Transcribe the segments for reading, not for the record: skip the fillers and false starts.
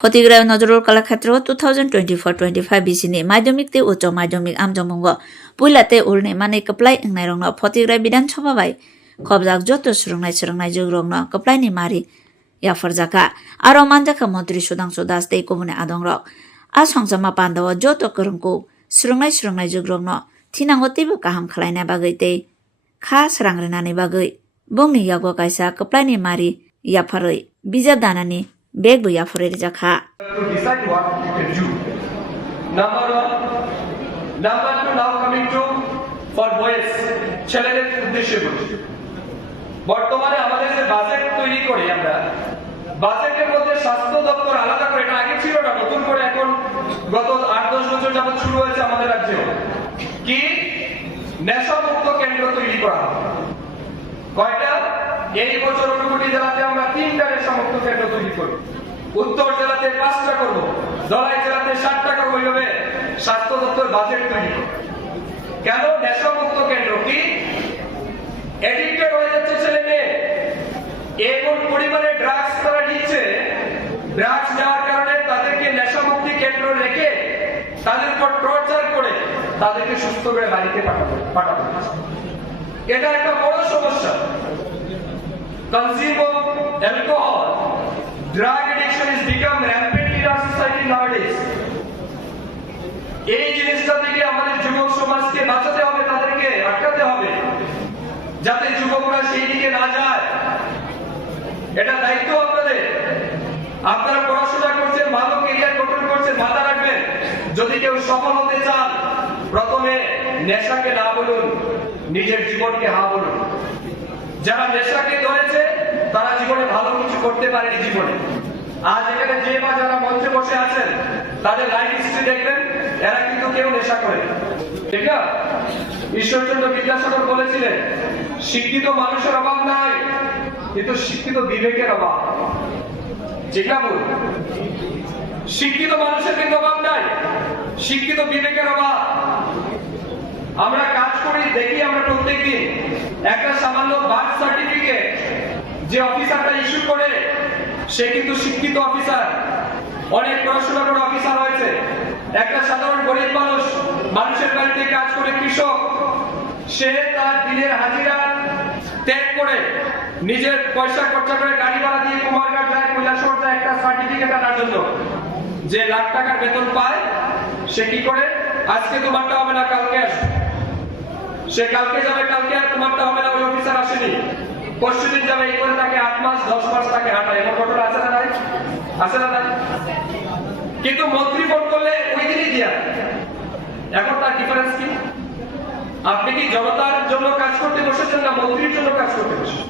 Hotigrao Nodrol Kalakhatro 2024-25 BC Madhyamik te Ucho Madhyamik Amjongmungo Puilate Ulne Mane Kaplai Nairongno Hotigrao Bidan Chobabai Khobjak Joto Srungnai Jogrongno Kaplai ni Mari Yafarjaka Aro Manjaka Montri Sudangso Das Dei Komune Adongrok A Songsama Pandawa Joto Kerungku Srungnai Jogrongno Tinango Tibu Kaham Khlaina Bagai te Kha Srangrenani Bagai Bongni Yago Kaisa Kaplai ni Mari Yafaroi Bijab Danani Beg bu yafurer jakha. To decide what you can do. Number one. Number two, now coming to for boys. ছেলেদের উদ্দেশ্যে বলছি। বর্তমানে আমাদের যে budget তৈরি করি আমরা, বাজেটের মধ্যে স্বাস্থ্য দপ্তর আলাদা করে, এটা আগে ছিল না, নতুন করে এখন গত 8-10 বছর যাবত শুরু হয়েছে আমাদের রাজ্যে। কি নেশামুক্ত কেন্দ্র তৈরি করা হবে। কয়টা? এই বছর ঊনকোটি জেলাতে আমরা 3টা নেশামুক্ত কেন্দ্র তৈরি করব। উত্তর জেলাতে 5টা করব, ধলাই জেলাতে 7টা করব। এইভাবে স্বাস্থ্য দপ্তর বাজেট তৈরি করবে। কেন? নেশামুক্ত কেন্দ্র কি এডিক্টেড হয়ে যাচ্ছে ছেলে মেয়ে, এমন পরিমাণে ড্রাগস তারা নিচ্ছে, ড্রাগস নেওয়ার কারণে তাদেরকে নেশামুক্তি কেন্দ্র রেখে তাদের উপর টর্চার করে তাদেরকে সুস্থ করে বাড়িতে পাঠাবো। এটা একটা বড় সমস্যা। Consume of alcohol, drug addiction is become rampant in our society nowadays. এই জিনিসটা থেকে আমাদের যুবক সমাজকে বাঁচাতে হবে, তাদেরকে আটকাতে হবে, যাতে যুবকরা সেই দিকে না যায়। এটা দায়িত্ব আপনাদের। আপনারা পড়াশোনা করছেন, ভালো ক্যারিয়ার গঠন করছেন, মাথা রাখবেন, যদি কেউ সফল হতে চান প্রথমে নেশাকে না বলুন, নিজের জীবনকে হ্যাঁ বলুন। যারা নেশাকে ধরেছে তারা জীবনে ভালো কিছু করতে পারেনি জীবনে। আজ এখানে যে বা যারা মঞ্চে বসে আছেন তাদের লাইফ হিস্ট্রি দেখবেন, এরা কিন্তু কেউ নেশা করে, ঠিক না? ঈশ্বরচন্দ্র বিদ্যাসাগর বলেছিলেন, শিক্ষিত মানুষের অভাব নাই, কিন্তু শিক্ষিত বিবেকের অভাব। ঠিক না? বল, শিক্ষিত মানুষের কিন্তু অভাব নাই, শিক্ষিত বিবেকের অভাব। আমরা কাজ করি, দেখি আমরা প্রত্যেকদিন একটা সামান্য বার্থ সার্টিফিকেট যে অফিসারটা ইস্যু করে সে কিন্তু শিক্ষিত অফিসার, অনেক পড়াশোনা করে অফিসার হয়েছে। একটা সাধারণ গরিব মানুষ, মানুষের বাড়িতে কাজ করে কৃষক, সে তার দিনের হাজিরা ত্যাগ করে নিজের পয়সা খরচা করে গাড়ি ভাড়া দিয়ে কুমারঘাট যায়, কৈলাসহর যায় একটা সার্টিফিকেট আনার জন্য। যে লাখ টাকার বেতন পায় সে কি করে? আজকে তোমারটা হবে না, কালকে আসবে। সে কালকে যাবে, কালকে আর তোমারটা হবে না, ওই অফিসার আসেনি, পরশুদিন যাবে, এই করে তাকে 8 মাস 10 মাস তাকে হাঁটায়। এমন ঘটনা আছে না নাই? আছে না নাই? কিন্তু মন্ত্রী ফোন করলে ওই দিনই দিয়া। এখন তার ডিফারেন্স কি? আপনি কি জনতার জন্য কাজ করতে বসেছেন না মন্ত্রীর জন্য কাজ করতে বসেছেন?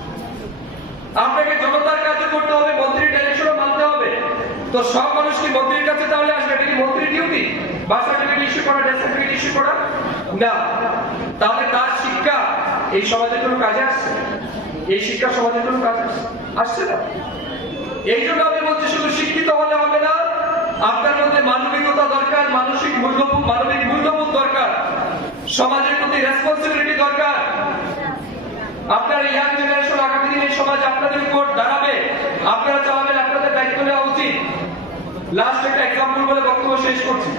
আপনাকে জনতার কাজ করতে হবে, মন্ত্রীর ডাইরেকশনও মানতে হবে। তো সব মানুষ কি মন্ত্রীর কাছে তাহলে আসবে? এটা কি মন্ত্রীর ডিউটি? বার্থ সার্টিফিকেট ইস্যু করা, ডেথ সার্টিফিকেট ইস্যু করা? না। তাহলে তার শিক্ষা এই সমাজের কোনো কাজে আসছে? এই শিক্ষা সমাজের কোনো কাজে আসছে না। এই জন্য আমি বলছি, শুধু শিক্ষিত হলে হবে না, আপনার মধ্যে মানবিকতা দরকার, মানবিক মূল্যবোধ দরকার, সমাজের প্রতি রেসপন্সিবিলিটি দরকার। আপনার ইয়াং জেনারেশন আগামী দিনে সমাজ আপনাদের উপর দাঁড়াবে, আপনারা চালাবেন, আপনাদের দায়িত্ব নেওয়া উচিত। লাস্ট একটা এক্সাম্পল বলে বক্তব্য শেষ করছি।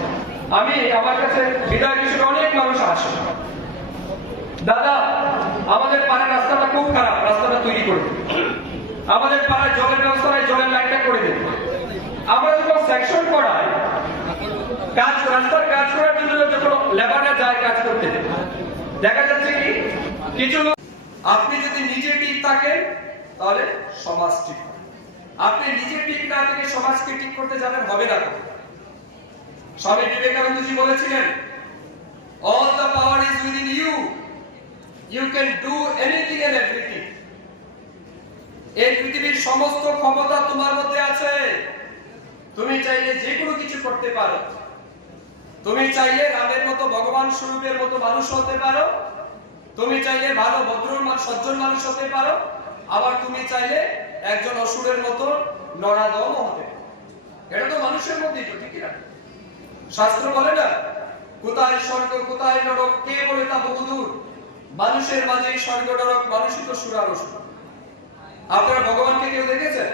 আমি আমার কাছে বিদায় হিসেবে অনেক মানুষ আসে, দাদা আমাদের পাড়ার রাস্তাটা খুব খারাপ, রাস্তাটা তৈরি করে দিন। আমাদের পাড়ায় জলের ব্যবস্থা নাই, জলের লাইনটা করে দিন। আমরা যখন সেকশন করাই কাজ, রাস্তার কাজ করার জন্য যখন লেবাররা যায় কাজ করতে, দেখা যাচ্ছে কি কিছু লোক, আপনি যদি নিজে ঠিক থাকেন তাহলে সমাজ ঠিক হবে। আপনি নিজে ঠিক না থেকে সমাজকে ঠিক করতে যাবেন, হবে না। স্বামী বিবেকানন্দজি বলেছিলেন, all the power is within you, you can do anything and everything. এই পৃথিবীর সমস্ত ক্ষমতা তোমার মধ্যে আছে, তুমি চাইলে যে কোনো কিছু করতে পারো। তুমি চাইলে রামের মতো ভগবান স্বরূপের মতো মানুষ হতে পারো, তুমি চাইলে ভালো ভদ্র সজ্জন মানুষ হতে পারো, আবার তুমি চাইলে একজন অসুরের মতো নরাধম হতে পারো। এটা তো মানুষের মধ্যেই তো, ঠিক না? শাস্ত্র বলে না, কোথায় স্বর্গ কোথায় নরক কে বলে তা বহুদূর, মানুষের মাঝেই স্বর্গ নরক, মানুষই তো সুর আর অসুর। আপনারা ভগবানকে কেউ দেখেছেন?